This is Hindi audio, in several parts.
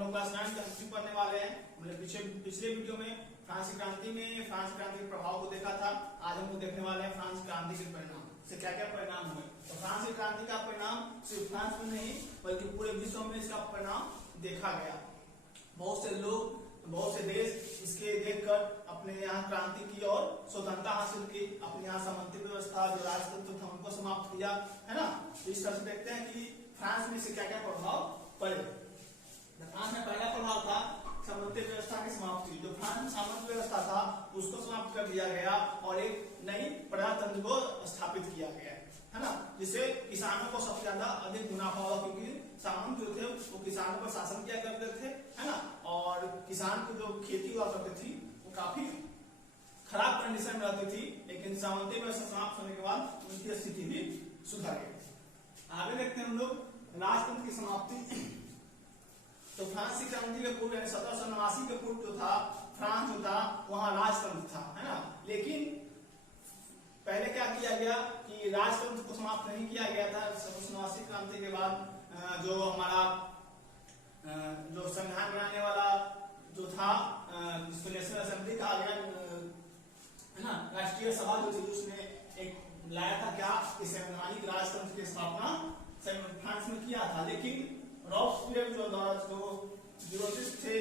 लोग क्लास 9 का हिस्ट्री पढ़ने वाले हैं। हमने पिछले वीडियो में फ्रांस क्रांति के प्रभाव को देखा था। आज हम लोग देखने वाले हैं फ्रांस क्रांति के परिणाम से क्या क्या परिणाम हुए। तो फ्रांस की क्रांति का परिणाम सिर्फ फ्रांस में नहीं बल्कि पूरे विश्व में इसका परिणाम देखा गया। बहुत से लोग, बहुत से देश इसके देखकर अपने यहाँ क्रांति की और स्वतंत्रता हासिल की, अपने यहाँ सामंती व्यवस्था जो राजतंत्र था उनको समाप्त किया, है ना। इस तरह से देखते हैं कि फ्रांस में से क्या क्या प्रभाव पड़े। फ्रांस में पहला प्रभाव था सामंती व्यवस्था की समाप्ति। जो फ्रांस सामंत व्यवस्था था उसको समाप्त कर दिया गया और एक नई प्रजातंत्र को स्थापित किया गया, है ना, जिससे किसानों को सबसे ज्यादा अधिक मुनाफा हुआ, क्योंकि सामंत जो थे वो किसानों पर शासन किया करते थे, है ना, और किसान की जो खेती हुआ करती थी वो काफी खराब कंडीशन में रहती थी। लेकिन सामंती व्यवस्था समाप्त होने के बाद उनकी स्थिति भी सुधर गई। आगे देखते हैं हम लोग राजतंत्र की समाप्ति। तो फ्रांस की क्रांति के पूर्व 1789 के पूर्व जो था फ्रांस जो था वहां राजतंत्र था, है ना। लेकिन पहले क्या किया गया कि राजतंत्र को समाप्त नहीं किया गया था। 1789 क्रांति के बाद जो हमारा जो संविधान बनाने वाला जो था जिसको नेशनल असेंबली कहा गया, है ना, राष्ट्रीय सभा जो थी, उसने एक लाया था क्या कि संवैधानिक राजतंत्र की स्थापना फ्रांस में किया था। लेकिन रॉबस्पियर जो द्वारा जो विरोधी थे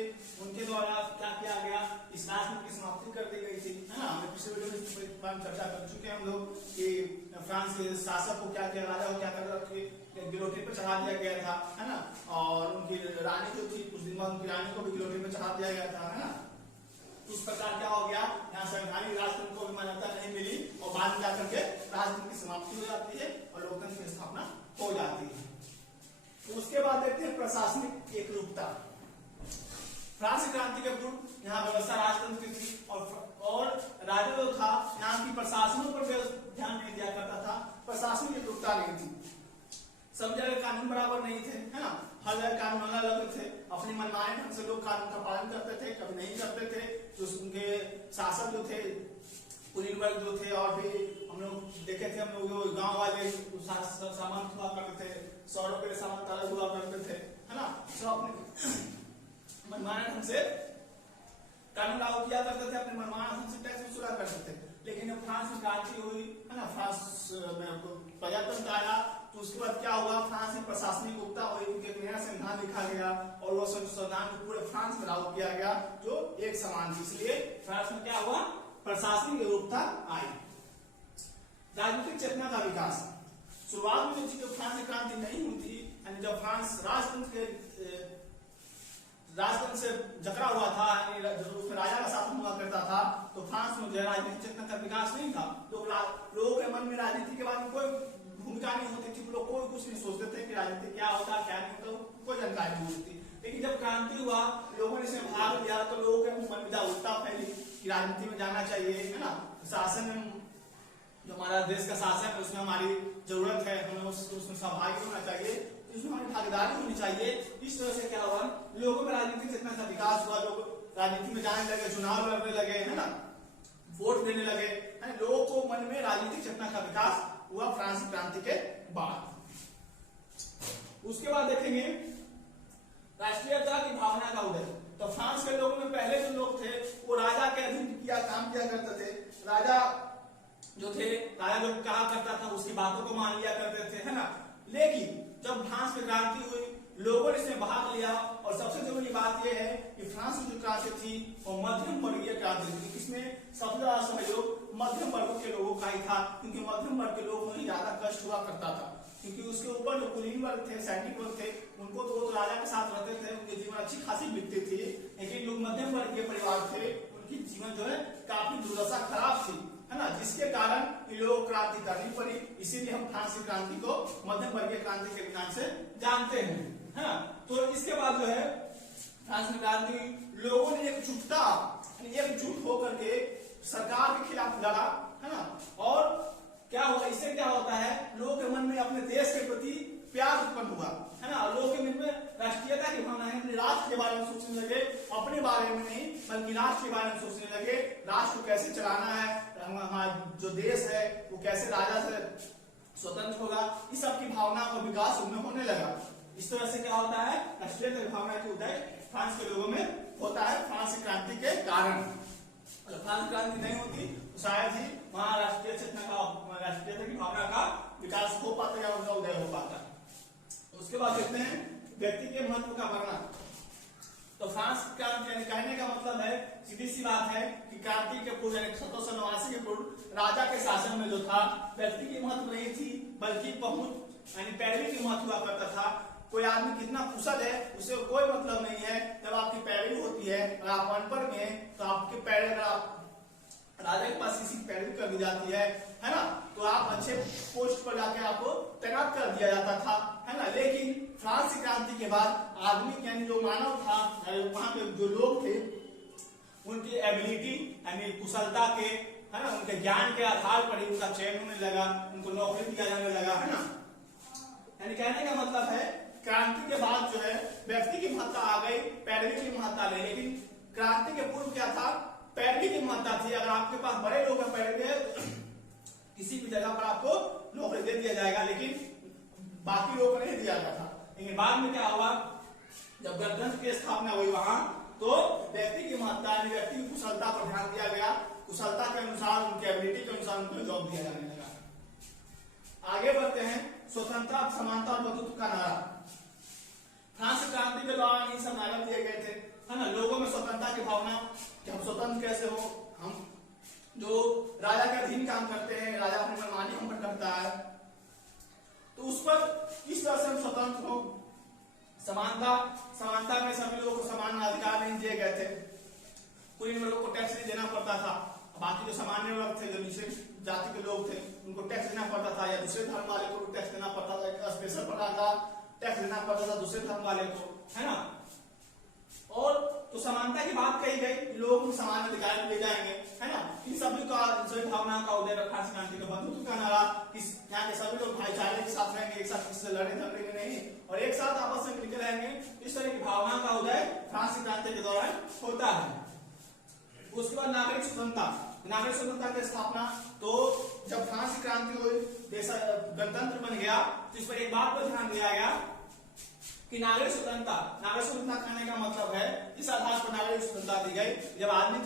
उनके द्वारा क्या किया गया, इस राजतंत्र की समाप्ति कर दी गई थी, है ना। हमने पिछले वीडियो में इस पर चर्चा कर चुके हैं हम लोग कि फ्रांस के शासक को क्या किया, राजा को क्या कर गिलोटिन पर चढ़ा दिया गया था, है ना, और उनकी रानी जो थी कुछ दिन बाद उनकी रानी को भी गिलोटिन पर चढ़ा दिया गया था, है ना। इस प्रकार क्या हो गया, यहाँ संवैधानिक राजतंत्र को भी मान्यता नहीं मिली और बाद में जाकर के राजतंत्र की समाप्ति हो जाती है और लोकतंत्र की स्थापना हो जाती है। तो उसके बाद देखते हैं प्रशासनिक एकरूपता। फ्रांस की क्रांति के पूर्व यहाँ व्यवस्था राजतंत्र की थी और राजा जो था यहाँ की प्रशासनों पर ध्यान नहीं दिया करता था। प्रशासनिक एकरूपता नहीं थी, सब जगह कानून बराबर नहीं थे, है ना, हर जगह कानून अलग अलग थे। अपनी मनमाने ढंग से लोग कानून का पालन करते थे, कभी नहीं करते थे। जो उनके शासक जो थे, कुलीन वर्ग जो थे, और भी हम लोग देखे थे, हम लोग जो गाँव वाले सामंत हुआ करते थे, शहरों के सामंत अलग हुआ करते थे, है ना, सब अपने मनमाने ढंग से कानून लागू किया करते थे, अपने मनमाने ढंग से टैक्स वसूला करते थे। लेकिन जब फ्रांस की क्रांति हुई, है ना, फ्रांस में प्रजातंत्र आया, तो उसके बाद क्या हुआ, फ्रांस में प्रशासनिक एकरूपता हुई, क्योंकि एक नया संविधान लिखा गया और वो संविधान को पूरे फ्रांस में लागू किया गया जो एक समान थी। इसलिए फ्रांस में क्या हुआ, प्रशासनिक एकरूपता आई। राजनीतिक चेतना का विकास। शुरुआत में जब फ्रांस की क्रांति नहीं हुई थी, यानी जब फ्रांस राजतंत्र से जकड़ा हुआ था, उसमें राजा का शासन हुआ करता था, तो फ्रांस में जो राजनीतिक चेतना का विकास नहीं था। लोगों के मन में राजनीति के बारे में कोई भूमिका नहीं होती थी, लोग कोई कुछ नहीं सोचते थे कि राजनीति क्या होता है क्या नहीं होता, कोई जानकारी नहीं होती। लेकिन जब क्रांति हुआ, लोगों ने इसमें भाग लिया, तो लोगों के मन में जागरूकता फैली कि राजनीति में जाना चाहिए, है ना, शासन में जो हमारा देश का शासन है उसमें हमारी जरूरत है, हमें उसमें सहभागी होना चाहिए, इसमें हमारी भागीदारी होनी चाहिए। इस तरह से क्या हुआ, लोगों में राजनीतिक चेतना का विकास हुआ, लोग राजनीति में जाने लगे, चुनाव लड़ने लगे, है ना, वोट देने लगे, है, लोगों को मन में राजनीतिक चेतना का विकास हुआ फ्रांस की क्रांति के बाद। उसके बाद देखेंगे राष्ट्रीयता की भावना का उदय। तो फ्रांस के लोगों में पहले जो लोग थे वो राजा के अधीन काम किया करते थे। राजा जो थे, राजा जो कहा करता था उसकी बातों को मान लिया करते थे, है ना। लेकिन जब फ्रांस में क्रांति हुई, लोगों ने इसमें भाग लिया और सबसे जरूरी बात यह है कि फ्रांस में जो क्रांति थी वो मध्यम वर्गीय क्रांति थी। इसमें सबसे ज्यादा सहयोग मध्यम वर्ग के लोगों का ही था, क्योंकि मध्यम वर्ग के लोगों को ही ज्यादा कष्ट हुआ करता था, क्योंकि उसके ऊपर जो कुलीन वर्ग थे, सैनिक वर्ग थे, उनको तो राजा के साथ रहते थे, उनके जीवन अच्छी खासी बीतती थी। लेकिन लोग मध्यम वर्ग के परिवार थे, उनकी जीवन जो है काफी दुर्दशा खराब थी, है ना, जिसके कारण इन लोगों को क्रांति करनी पड़ी। इसीलिए हम फ्रांस की क्रांति को मध्यम वर्गीय क्रांति के नाम से जानते हैं, है ना। तो इसके बाद जो है फ्रांस की क्रांति, लोगों ने एकजुट होकर के सरकार के खिलाफ लड़ा, है ना, और क्या हुआ, इससे क्या होता है, लोगों के मन में अपने देश के प्रति प्यार उत्पन्न हुआ, है ना, लोगों के मन में राष्ट्रीयता की भावना है, अपने राष्ट्र के बारे में सोचने लगे, अपने बारे में नहीं बल्कि राष्ट्र के बारे में सोचने लगे, राष्ट्र को कैसे चलाना है, हमारा जो देश है वो कैसे राजा से स्वतंत्र होगा, इस सब की भावना का विकास उनमें होने लगा। इस तरह से क्या होता है, राष्ट्रीयता की भावना की उदय फ्रांस के लोगों में होता है फ्रांस की क्रांति के कारण। अगर फ्रांस क्रांति नहीं होती तो शायद ही वहां राष्ट्रीय चेतना का, राष्ट्रीयता की भावना का विकास हो पाता या उनका उदय हो पाता। उसके बाद देखते हैं व्यक्ति के महत्व का वर्णन। तो फ्रांस क्रांति कहने का मतलब है, सीधी सी बात है कि क्रांति के पूर्व 1789 के पूर्व राजा के शासन में जो था व्यक्ति की महत्व नहीं थी, बल्कि पहुंच यानी पैरवी की महत्व हुआ करता था। कोई आदमी कितना कुशल है उसे कोई मतलब नहीं है, जब आपकी पैरवी होती है और आप अनपढ़ में तो आपके पैरवी राजा के पास किसी की पैरवी कर दी जाती है ना, तो आप अच्छे पोस्ट पर जाके आपको तैनात कर दिया जाता था, है ना। लेकिन फ्रांस की क्रांति के बाद आदमी यानी जो मानव था, वहां पे जो लोग थे उनकी एबिलिटी यानी कुशलता के, है ना, उनके ज्ञान के आधार पर ही उनका चयन होने लगा, उनको नौकरी दिया जाने लगा, है ना। यानी कहने का मतलब है क्रांति के बाद जो है व्यक्ति की महत्ता आ गई, पैरवी की महत्ता नहीं। लेकिन क्रांति के पूर्व क्या था, पैरवी की महत्ता थी। अगर आपके पास बड़े लोग हैं पैरवी है तो किसी भी जगह पर आपको नौकरी दे दिया जाएगा, लेकिन बाकी लोगों को नहीं दिया जाता था। लेकिन बाद में क्या हुआ, जब गणतंत्र की स्थापना हुई वहां, तो व्यक्ति की महत्ता यानी व्यक्ति की कुशलता पर ध्यान दिया गया, कुशलता के अनुसार उनकी एबिलिटी के अनुसार उनको जॉब दिया जाने लगा। आगे बढ़ते हैं, स्वतंत्रता, समानता और बंधुत्व का नारा। फ्रांस क्रांति के दौरान ये सब नारे दिए गए थे, है ना। लोगों में स्वतंत्रता की भावना कि हम स्वतंत्र कैसे हो, हम जो राजा के अधीन काम करते हैं, राजा अपनी मनमानी हम पर करता है, तो उस पर किस तरह से हम स्वतंत्र हो। समानता में सभी लोगों को समान अधिकार नहीं दिए गए थे। कुछ लोगों को टैक्स नहीं देना पड़ता था, बाकी जो सामान्य वर्ग थे, जो नीचे जाति के लोग थे, उनको टैक्स देना पड़ता था, या दूसरे धर्म वाले को टैक्स देना पड़ता था, स्पेशल प्रकार का टैक्स देना पड़ता था दूसरे धर्म वाले को, है ना। और तो समानता की बात कही गई, लोग समान अधिकार ले जाएंगे, है ना। इन सभी का भावना का उदय फ्रांस क्रांति का। बंधुत्व का नारा, यहाँ के सभी लोग भाईचारे के साथ रहेंगे, एक साथ किसी से लड़े झगड़ेंगे नहीं और एक साथ आपस में मिलकर रहेंगे। इस तरह की भावना का उदय फ्रांस की क्रांति के दौरान होता है। उसके बाद नागरिक स्वतंत्रता, नागरिक स्वतंत्रता की स्थापना। तो जब फ्रांस की क्रांति हुई, देश गणतंत्र बन गया, तो इस पर एक बात पर ध्यान दिया गया कि नागरिक स्वतंत्रता कहने का मतलब है, इस आधार पर नागरिक स्वतंत्रता दी गई, जब आदमी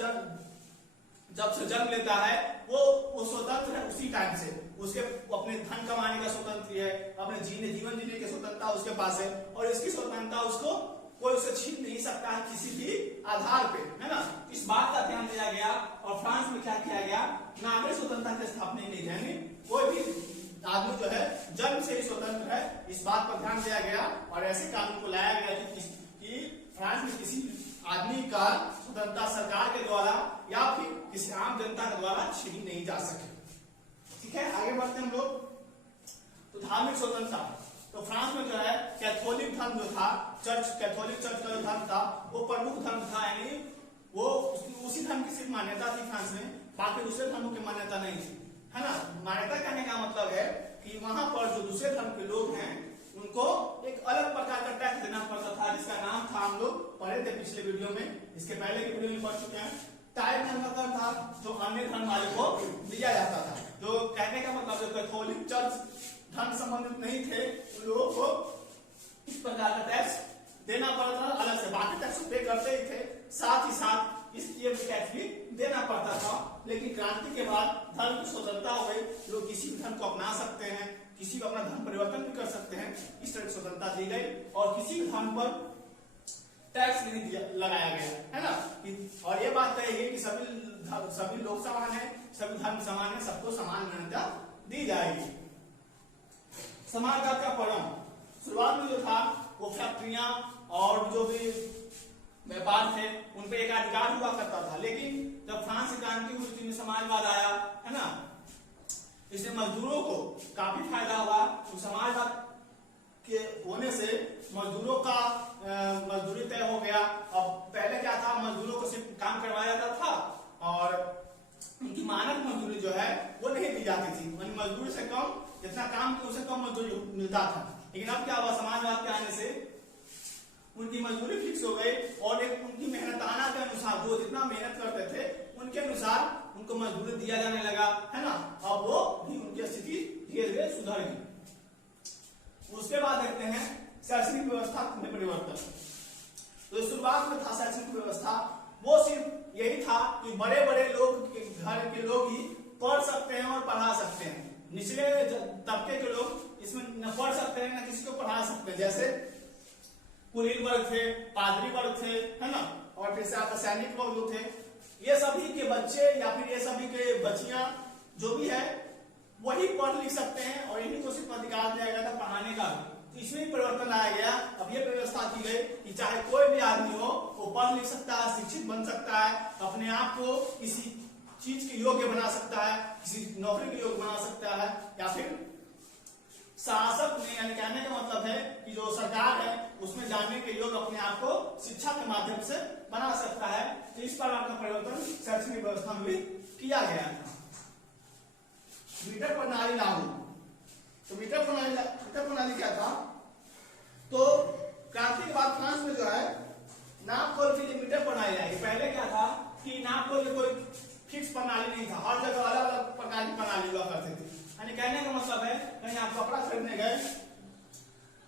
जब से जन्म लेता है वो स्वतंत्र है उसी टाइम से, उसके अपने धन कमाने का स्वतंत्र है, अपने जीवन जीने की स्वतंत्रता उसके पास है, और इसकी स्वतंत्रता उसको कोई उसे छीन नहीं सकता है किसी भी आधार पे, है ना। इस बात का ध्यान दिया गया और फ्रांस में क्या किया गया, नागरिक स्वतंत्रता की स्थापना नहीं, यानी कोई भी आदमी जो है जन्म से ही स्वतंत्र है, इस बात पर ध्यान दिया गया और ऐसे कानून को लाया गया कि फ्रांस में किसी आदमी का स्वतंत्रता सरकार के द्वारा या फिर किसी आम जनता के द्वारा छीनी नहीं जा सके। ठीक है, आगे बढ़ते हैं हम लोग। तो धार्मिक स्वतंत्रता, तो फ्रांस में जो है कैथोलिक धर्म जो था, कैथोलिक चर्च का जो धर्म था वो प्रमुख धर्म था, यानी वो उसी धर्म की सिर्फ मान्यता थी फ्रांस में, बाकी दूसरे धर्मों की मान्यता नहीं थी, है ना। मान्यता कहने का मतलब है कि वहां पर जो दूसरे धर्म के लोग हैं उनको एक अलग प्रकार का टैक्स देना पड़ता था, जिसका नाम था, हम लोग पढ़े थे पिछले वीडियो में, इसके पहले के वीडियो में पढ़ चुके हैं, टाइप धर्म का था, जो अन्य धर्म वाले को दिया जाता था। जो कहने का मतलब जो कैथोलिक चर्च धर्म संबंधित नहीं थे उन लोगों को इस प्रकार का टैक्स देना पड़ता था अलग से, बाकी टैक्स पे करते ही थे, साथ ही साथ इस टैक्स भी देना पड़ता था। लेकिन क्रांति के बाद धर्म की स्वतंत्रता हो गई, लोग किसी भी धर्म को अपना सकते हैं, किसी को अपना धर्म परिवर्तन भी कर सकते हैं, इस तरह की स्वतंत्रता दी गई और किसी भी धर्म पर टैक्स नहीं लगाया गया, है ना। और ये बात कही गई कि सभी लोग समान है, सभी धर्म समान है, सबको समान मान्यता दी जाएगी। समाजवाद का परिणाम, शुरुआत में जो था वो फैक्ट्रियां और जो भी व्यापार थे उन पे एक अधिकार हुआ करता था, लेकिन जब फ्रांस की क्रांति हुई तो समाजवाद आया, है ना। इससे मजदूरों को काफी फायदा हुआ, तो समाजवाद के होने से मजदूरों का मजदूरी तय हो गया। अब पहले क्या था, मजदूरों को सिर्फ काम करवाया जाता था और उनकी मानक मजदूरी जो है वो नहीं दी जाती थी, मजदूरी से कम, जितना काम किया उससे कम मजदूरी मिलता था। लेकिन अब क्या हुआ, समाजवाद के आने से उनकी मजदूरी फिक्स हो गई और एक उनकी मेहनताना के अनुसार, जो जितना मेहनत करते थे उनके अनुसार उनको मजदूरी दिया जाने लगा, है ना। अब वो भी उनकी स्थिति धीरे धीरे सुधर गई। उसके बाद देखते हैं शैक्षणिक व्यवस्था में परिवर्तन। तो शुरुआत में था शैक्षणिक व्यवस्था, वो सिर्फ यही था कि बड़े बड़े लोग घर के लोग ही पढ़ सकते हैं और पढ़ा सकते हैं, निचले तबके के लोग इसमें न पढ़ सकते हैं न किसी को पढ़ा सकते हैं। जैसे कुलीन वर्ग थे, पादरी वर्ग थे, है ना, और फिर से आपका सैनिक लोग थे, ये सभी के बच्चे या फिर ये सभी के बच्चियां जो भी है वही पढ़ लिख सकते हैं और इन्हीं को सिर्फ अधिकार दिया गया था पढ़ाने का। तो इसमें परिवर्तन लाया गया। अब ये व्यवस्था की गई कि चाहे कोई भी आदमी हो वो पढ़ लिख सकता है, शिक्षित बन सकता है, अपने आप को किसी चीज के योग्य बना सकता है, किसी नौकरी के योग्य बना सकता है, या फिर शासक में, यानी कहने का मतलब है कि जो सरकार है उसमें जाने के योग्य अपने आप को शिक्षा के माध्यम से बना सकता है। तो इस प्रकार का परिवर्तन शैक्षणिक व्यवस्था में भी किया गया था। मीटर प्रणाली लागू। तो मीटर प्रणाली क्या था? तो क्रांति के बाद फ्रांस में जो है नापतोल के लिए मीटर प्रणाली आई। पहले क्या था कि नापतोल की कोई फिक्स प्रणाली नहीं था, हर जगह अलग अलग प्रकार की प्रणाली हुआ करती थी। यानी कहने का मतलब है कहीं आप कपड़ा खरीदने गए,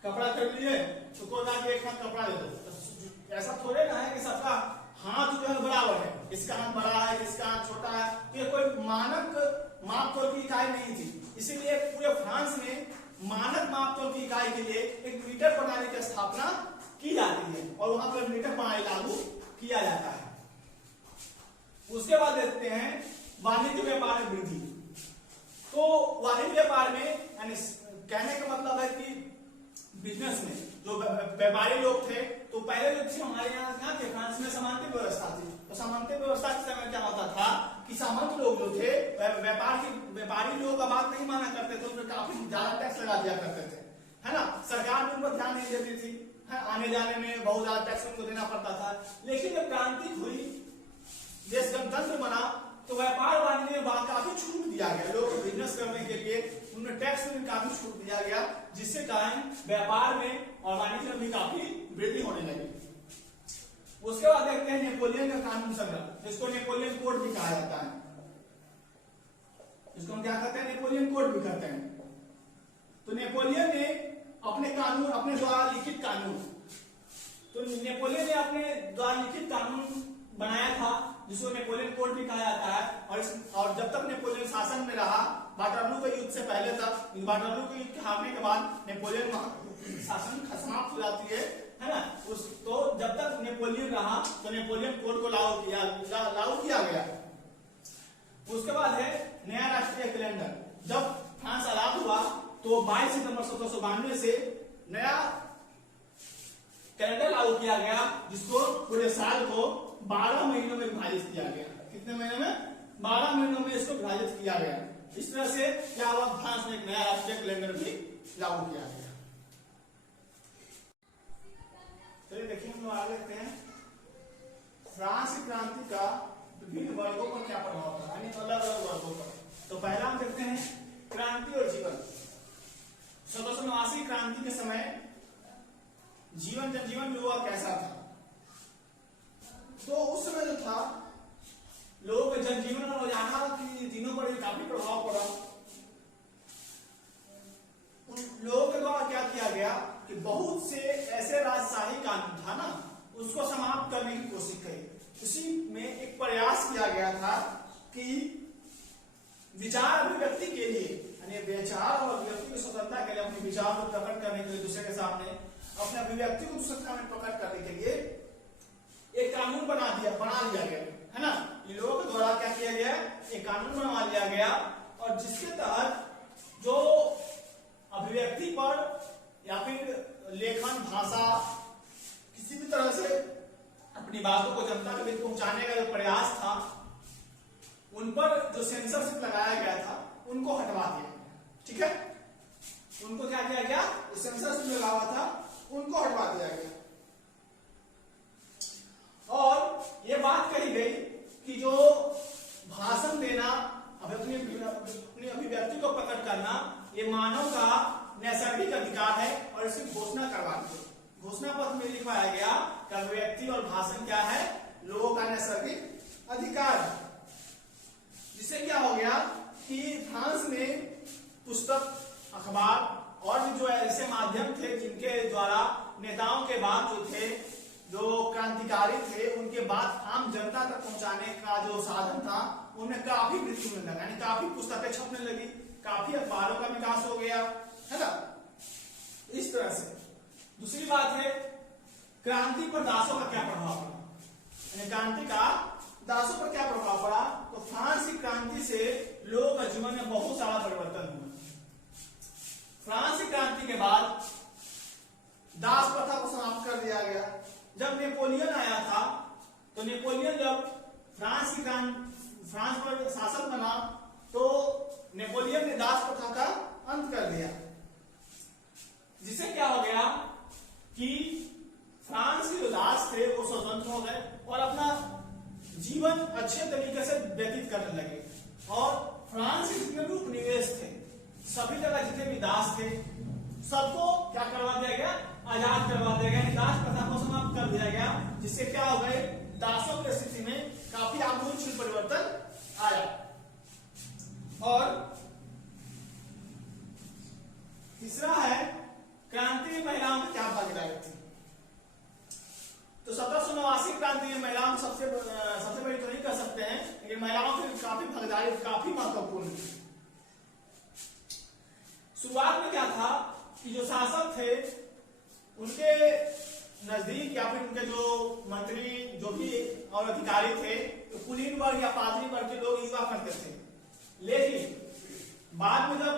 कपड़ा खरीद लिए तो कोई ना एक हाथ कपड़ा दे दो। ऐसा थोड़े ना है कि सबका हाथ जो है बराबर है, इसका हाथ बड़ा है, इसका हाथ छोटा है। तो ये कोई मानक मापतोल की इकाई नहीं थी, इसीलिए पूरे फ्रांस में मानक मापतोल की इकाई के लिए एक मीटर प्रणाली की स्थापना की जाती है और वहां पर मीटर प्रणाली लागू किया जाता है। उसके बाद देखते हैं वाणिज्य व्यापार में वृद्धि। तो वाणिज्य व्यापार में यानी कहने का मतलब है कि बिजनेस में जो व्यापारी लोग थे, तो पहले जो थी हमारे यहाँ थे फ्रांस में सामंती व्यवस्था थी। तो सामंती व्यवस्था के समय क्या होता था कि सामंत लोग जो थे व्यापारी लोगों का बात नहीं माना करते थे, उन पर काफी ज्यादा टैक्स लगा दिया करते थे, है ना। सरकार भी उन पर ध्यान नहीं देती थी, आने जाने में बहुत ज्यादा टैक्स उनको देना पड़ता था। लेकिन जब क्रांति हुई, देश गणतंत्र बना, तो व्यापार वाणिज्य में काफी छूट दिया गया। लोगों को बिजनेस करने के लिए उनमें टैक्स में काफी छूट दिया गया, जिससे कारण व्यापार में और वाणिज्य में भी काफी वृद्धि होने लगी। उसके बाद देखते हैं नेपोलियन का कानून संग्रह, जिसको नेपोलियन कोड भी कहा जाता है। इसको हम क्या कहते हैं? नेपोलियन कोड भी कहते हैं। तो नेपोलियन ने अपने कानून, अपने द्वारा लिखित कानून, तो नेपोलियन ने अपने द्वारा लिखित कानून बनाया था, जिसको नेपोलियन कोड भी कहा जाता है। और जब तक नेपोलियन शासन में रहा, वाटरलू के युद्ध से पहले तक, वाटरलू के युद्ध हारने के बाद नेपोलियन शासन समाप्त हो जाती है ना। तो जब तक नेपोलियन रहा तो नेपोलियन कोड को लागू किया गया। उसके बाद है नया राष्ट्रीय कैलेंडर। जब फ्रांस आजाद हुआ तो 22 सितंबर 1792 से नया कैलेंडर लागू किया गया, जिसको पूरे साल को 12 महीनों में विभाजित किया गया। कितने महीनों में? 12 महीनों में इसको विभाजित किया गया। इस तरह से क्या हुआ, फ्रांस में एक नया राष्ट्रीय कैलेंडर भी लागू किया गया। चलिए देखिए, हम लोग आगे देखते हैं फ्रांस की क्रांति का विभिन्न वर्गों पर क्या प्रभाव था, यानी अलग अलग वर्गों पर। तो पहला हम देखते हैं क्रांति और जीवन। 1789 क्रांति के समय जनजीवन लोगों का कैसा था? तो उस समय जो था लोगों के जनजीवन और रोजाना की दिनों पर काफी प्रभाव पड़ा। उन लोगों के द्वारा क्या किया गया कि बहुत से ऐसे राजशाही कानून था ना, उसको समाप्त करने की कोशिश की। उसी में एक प्रयास किया गया था कि विचार अभिव्यक्ति के लिए, यानी विचार और अभिव्यक्ति की स्वतंत्रता के लिए, अपने विचार को प्रकट करने के लिए दूसरे के सामने, अपने अभिव्यक्ति को दूसरे के सामने प्रकट करने के लिए एक कानून बना लिया गया, है ना। इन लोगों के द्वारा क्या किया गया, एक कानून बना लिया गया, और जिसके तहत जो अभिव्यक्ति पर या फिर लेखन, भाषा, किसी भी तरह से अपनी बातों को जनता के बीच पहुंचाने का जो प्रयास था, उन पर जो सेंसरशिप लगाया गया था उनको हटवा दिया। ठीक है, उनको क्या किया गया, सेंसरशिप लगा हुआ था उनको हटवा दिया गया। और ये बात कही गई कि जो भाषण देना, अपनी अभिव्यक्ति को प्रकट करना, ये मानव का नैसर्गिक अधिकार है, और इसकी घोषणा करवा दी। घोषणा पत्र में लिखवाया गया कि अभिव्यक्ति और भाषण क्या है, लोगों का नैसर्गिक अधिकार है। जिससे क्या हो गया कि फ्रांस में पुस्तक, अखबार और भी जो ऐसे माध्यम थे जिनके द्वारा नेताओं के बाद जो थे, जो क्रांतिकारी थे, उनके बाद आम जनता तक पहुंचाने का जो साधन था उनमें काफी वृद्धि होने लगा, यानी काफी पुस्तकें छपने लगी, काफी अखबारों का विकास हो गया, है ना। इस तरह से दूसरी बात है, क्रांति पर दासों का क्या प्रभाव पड़ा, क्रांति का दासों पर क्या प्रभाव पड़ा। तो फ्रांस की क्रांति से लोगों का जीवन में बहुत सारा परिवर्तन हुआ। फ्रांस की क्रांति के बाद दास प्रथा को समाप्त कर दिया गया। जब नेपोलियन आया था, तो नेपोलियन जब फ्रांस पर शासक बना, तो नेपोलियन ने दास प्रथा का अंत कर दिया, जिससे क्या हो गया कि फ्रांस के जो दास थे वो स्वतंत्र हो गए और अपना जीवन अच्छे तरीके से व्यतीत करने लगे। और फ्रांस के जितने भी उपनिवेश थे, सभी जगह जितने भी दास थे, सबको क्या करवा दिया गया, आजाद करवा दिया गया, दास प्रथा को समाप्त कर दिया गया, जिससे क्या हो गए, दासों की स्थिति में काफी आमूलचूल परिवर्तन आया। और तीसरा है, क्रांति में महिलाओं की क्या भागीदारी थी। तो 1789 क्रांति में महिलाओं सबसे बड़ी तो नहीं कह सकते हैं, लेकिन महिलाओं की काफी भागीदारी काफी महत्वपूर्ण थी। शुरुआत में क्या था कि जो शासक थे उनके नजदीक या फिर उनके जो मंत्री जो भी और अधिकारी थे, तो कुलीन वर्ग या पादरी वर्ग के लोग युवा करते थे। लेकिन बाद में जब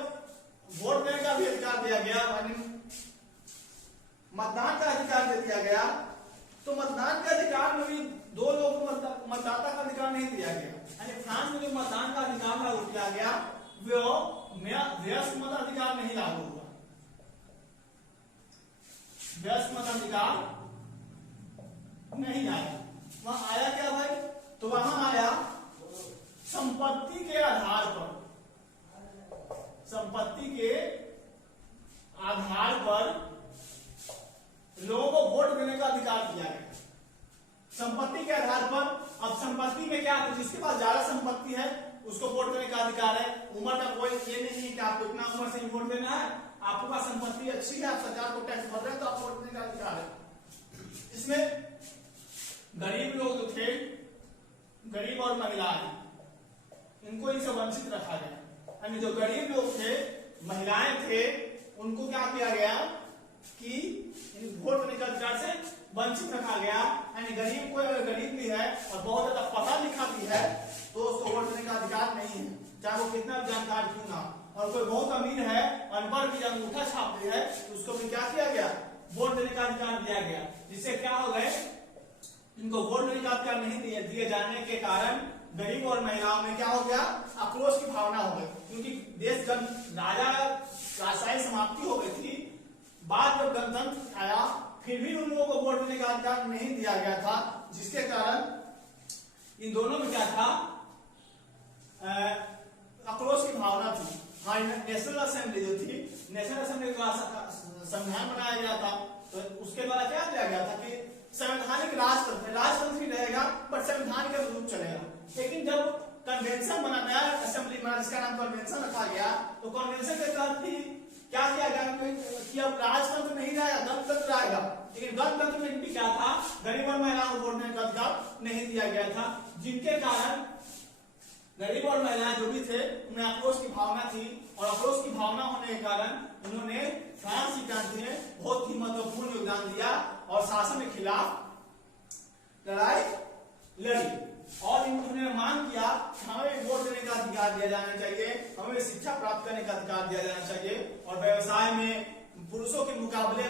वोट देने का भी अधिकार दिया गया, मतदान का अधिकार दे दिया गया, तो मतदान के अधिकार में भी दो लोगों को मतदाता का अधिकार नहीं दिया गया। यानी फ्रांस में जो मतदान का अधिकार लागू किया गया वो वयस्क मताधिकार नहीं लागू हुआ। वयस्क मताधिकार नहीं आया। वहां आया क्या भाई, तो वहां आया संपत्ति के आधार पर, संपत्ति के आधार पर लोगों को वोट देने का अधिकार दिया गया। संपत्ति के आधार पर, अब संपत्ति में क्या, जिसके पास ज्यादा संपत्ति है उसको वोट देने का अधिकार है। उम्र का कोई ये नहीं है कि आपको इतना उम्र से ही वोट देना है, आपके पास संपत्ति अच्छी है, आप सरकार को टैक्स भर रहे हैं तो आप वोट देने का अधिकार है। इसमें गरीब लोग जो थे, गरीब और महिलाएं, इनको इनसे वंचित रखा गया। यानी जो गरीब लोग थे, महिलाएं थे, उनको क्या किया गया कि वोट देने के अधिकार से वंचित रखा गया। यानी गरीब कोई अगर गरीब भी है और बहुत ज्यादा पढ़ा लिखा भी है तो उसको वोट देने का अधिकार नहीं है, चाहे वो कितना जानकार क्यों ना। और कोई बहुत अमीर है, अनपढ़ भी अंगूठा छाप है, तो उसको भी क्या किया गया, वोट देने का अधिकार दिया गया। जिससे क्या हो गए, इनको वोट देने का अधिकार नहीं दिए जाने के कारण गरीब और महिलाओं में क्या हो गया, आक्रोश की भावना हो गई। क्योंकि देश जब राजशाही समाप्ति हो गई थी, बाद जब गणतंत्र आया, फिर भी उन लोगों को वोट देने का अधिकार नहीं दिया गया था, जिसके कारण इन दोनों में क्या था, आक्रोश की भावना थी। हाँ, नेशनल असेंबली जो थी, नेशनल असेंबली का संविधान बनाया गया था, तो उसके द्वारा क्या दिया गया था कि संवैधानिक राजतंत्र ही रहेगा, पर संविधान का रूप चलेगा। लेकिन जब कन्वेंशन बना, नया असेंबली बना जिसका नाम कन्वेंशन रखा गया, तो कन्वेंशन के तहत भी क्या किया गया कि अब राजतंत्र नहीं रहेगा, गणतंत्र रहेगा। लेकिन गणतंत्र में भी क्या था, गरीब और महिलाओं को वोट देने का अधिकार नहीं दिया गया था, जिनके कारण गरीब और महिलाएं जो भी थे उन्हें आक्रोश की भावना थी। और आक्रोश की भावना होने के कारण उन्होंने फ्रांस की क्रांति में बहुत ही महत्वपूर्ण योगदान दिया और शासन के खिलाफ लड़ाई लड़ी। और इन्होंने मांग किया हमें वोट देने का अधिकार दिया जाना चाहिए, हमें शिक्षा प्राप्त करने का अधिकार दिया जाना चाहिए, और व्यवसाय में पुरुषों के मुकाबले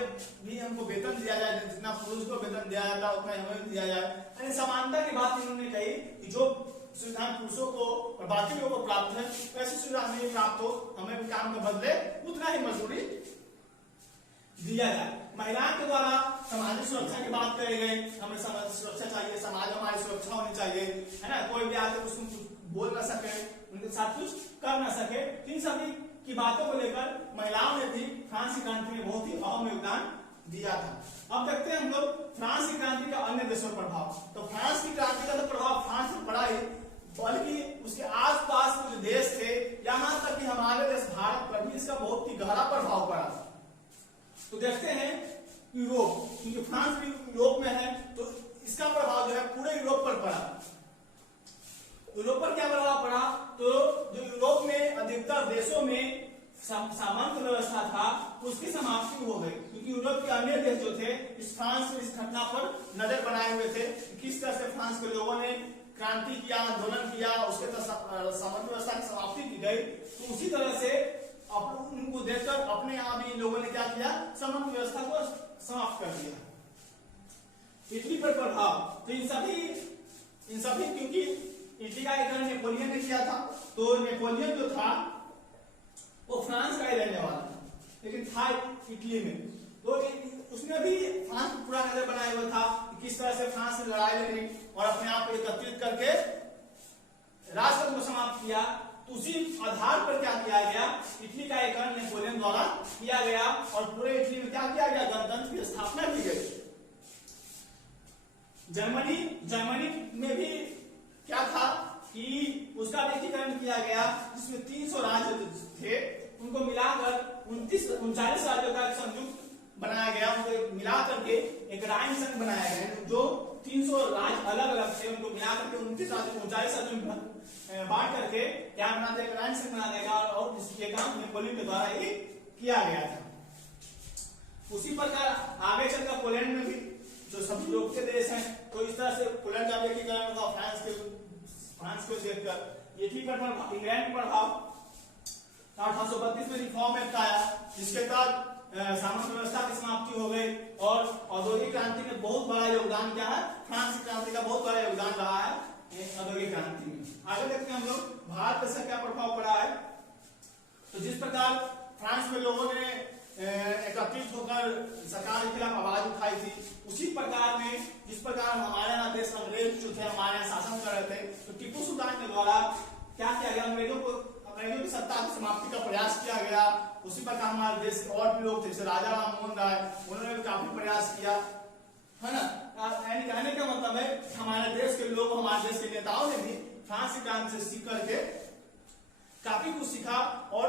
भी हमको वेतन दिया जाए, जितना पुरुष को वेतन दिया जाता है उतना हमें दिया जाए। यानी समानता की बात इन्होंने कही कि जो सुविधाएं पुरुषों को और बाकी लोगों को प्राप्त है, वैसी सुविधा हमें प्राप्त हो, हमें भी काम के बदले उतना ही मजदूरी दिया जाए। महिलाओं के द्वारा सामाजिक सुरक्षा की बात करी गई, हमें समाज सुरक्षा चाहिए, समाज में हमारी सुरक्षा होनी चाहिए, है ना। कोई भी आके कुछ बोल ना सके, उनके साथ कुछ कर ना सके। इन सभी की बातों को लेकर महिलाओं ने भी फ्रांस की क्रांति में बहुत ही अहम योगदान दिया था। अब देखते हैं हम लोग फ्रांस की क्रांति का अन्य देशों पर प्रभाव। तो फ्रांस की क्रांति का तो प्रभाव फ्रांस में पड़ा ही, बल्कि उसके आसपास के जो देश थे, यहाँ तक कि हमारे देश भारत पर भी इसका बहुत ही गहरा प्रभाव पड़ा। तो देखते हैं यूरोप, क्योंकि फ्रांस भी यूरोप में है, तो इसका प्रभाव जो है पूरे यूरोप पर पड़ा। यूरोप पर क्या प्रभाव पड़ा, तो जो यूरोप में अधिकतर देशों में सामंत व्यवस्था था उसकी समाप्ति हो गई, क्योंकि यूरोप के अन्य देश जो थे इस फ्रांस इस घटना पर नजर बनाए हुए थे कि किस तरह से फ्रांस के लोगों ने क्रांति किया, आंदोलन किया, उसके सामंत व्यवस्था की समाप्ति की गई। तो उसी तरह से उनको देखकर अपने यहाँ भी इन लोगों ने क्या किया, सामंत व्यवस्था को समाप्त कर दिया। इटली पर प्रभाव, तो इन सभी क्योंकि इटली का एक नेपोलियन ने किया था, तो नेपोलियन जो था वो फ्रांस का ही रहने वाला था, लेकिन था इटली में। तो उसने भी फ्रांस को पूरा नजर बनाया हुआ था कि किस तरह से फ्रांस ने लड़ाई लड़ी और अपने आप को एकत्रित करके राष्ट्रपति को समाप्त किया। तो उसी आधार पर क्या किया गया, इटली का एक नेपोलियन द्वारा किया गया और पूरे इटली में क्या किया गया, गणतंत्र की स्थापना की गई। जर्मनी में भी क्या था कि उसका एकीकरण किया गया, जिसमें 300 राज्य थे, उनको मिलाकर 39 राज्यों का संयुक्त बनाया गया। उनको मिलाकर के एक राइन संघ बनाया गया, जो 300 राज्य अलग अलग थे उनको मिलाकर के 39 राज्यों में बांट करके क्या बना देगा, राइन संघ बना देगा। और इसके काम नेपोलियन के द्वारा ही किया गया था। उसी प्रकार आगे चलकर पोलैंड में भी जो सभी लोग के देश हैं, तो इस तरह से पोलैंड का एकीकरण हुआ फ्रांस को देखकर। इटली पर इंग्लैंड पर प्रभाव, 1832 में रिफॉर्म एक्ट आया, जिसके तहत सामंत व्यवस्था की समाप्ति हो गई और औद्योगिक क्रांति में बहुत बड़ा योगदान क्या है, फ्रांस की क्रांति का बहुत बड़ा योगदान रहा है औद्योगिक क्रांति में। आगे देखते हैं हम लोग भारत पर क्या प्रभाव पड़ा है। तो जिस प्रकार फ्रांस में लोगों ने एकत्रित होकर सरकार के खिलाफ आवाज उठाई थी, उसी प्रकार में जिस प्रकार हमारे यहाँ देश अंग्रेज जो थे हमारे यहाँ शासन कर रहे थे, तो टिप्पू सुल्तान के द्वारा क्या किया गया, अंग्रेजों की सत्ता की समाप्ति का प्रयास किया गया। उसी प्रकार हमारे देश के और भी लोग थे, जैसे राजा राम मोहन राय, उन्होंने भी काफी प्रयास किया, है ना। कहने का मतलब है हमारे देश के लोग, हमारे देश के नेताओं ने भी फ्रांस की क्रांति से सीख करके काफी कुछ सीखा और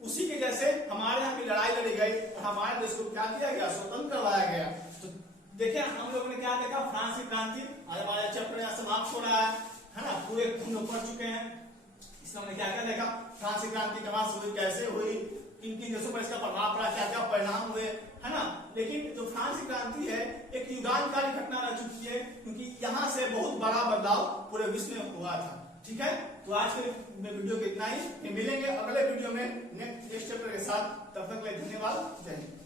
उसी के जैसे हमारे यहाँ की लड़ाई लड़ी गई और हमारे देश को क्या किया गया, स्वतंत्र करवाया गया। तो देखिए हम लोगों ने क्या देखा, फ्रांस की क्रांति आज हमारे चैप्टर यहाँ समाप्त हो रहा है ना, पूरे हम लोग पढ़ चुके हैं। इसमें हमने क्या क्या देखा, फ्रांस की क्रांति कहाँ से हुई, कैसे हुई, किन किन देशों पर इसका प्रभाव पड़ा, क्या क्या परिणाम हुए, है ना। लेकिन जो फ्रांस की क्रांति है एक युगांतकारी घटना रह चुकी है, क्योंकि यहाँ से बहुत बड़ा बदलाव पूरे विश्व में हुआ था। ठीक है, तो आज के वीडियो के इतना ही, मिलेंगे अगले वीडियो में नेक्स्ट चैप्टर के साथ। तब तक के लिए धन्यवाद, जय हिंद।